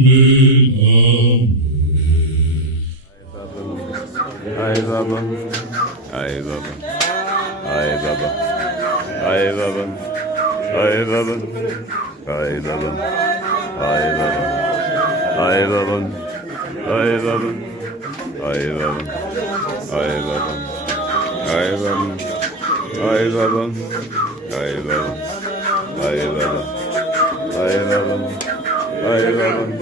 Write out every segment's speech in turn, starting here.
Ay baba, ay baba, ay baba, ay baba, ay baba, ay baba, ay baba, ay baba, ay baba, ay baba, ay baba, ay baba, ay baba, ay baba, ay baba, ay baba, ay baba,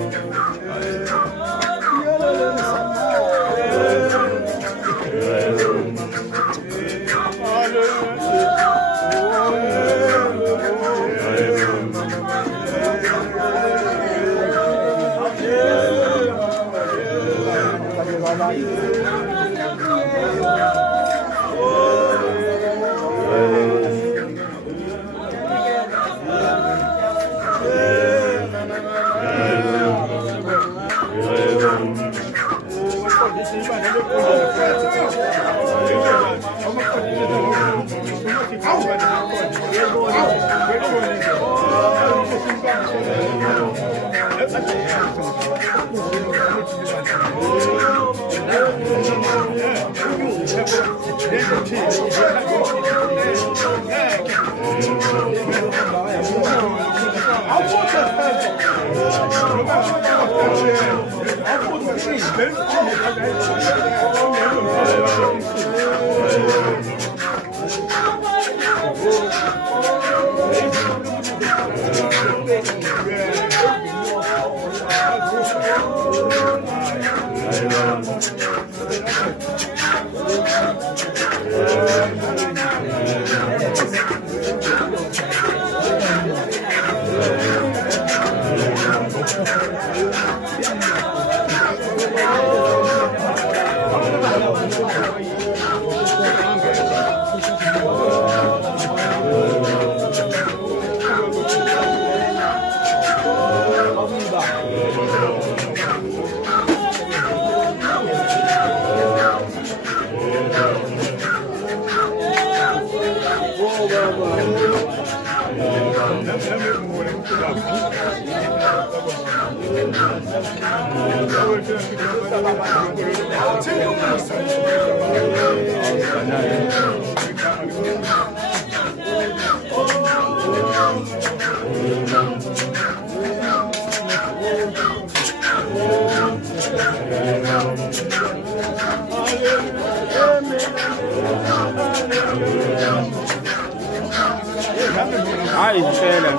Ay shela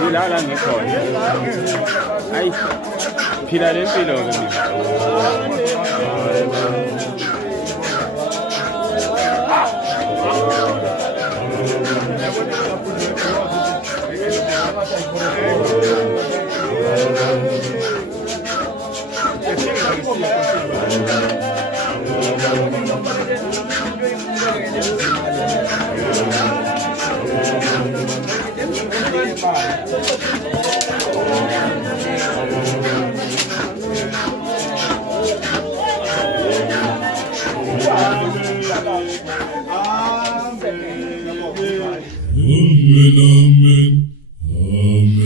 ngilala ngikhona ayi phila lempilo ke mina Amen, amen, amen.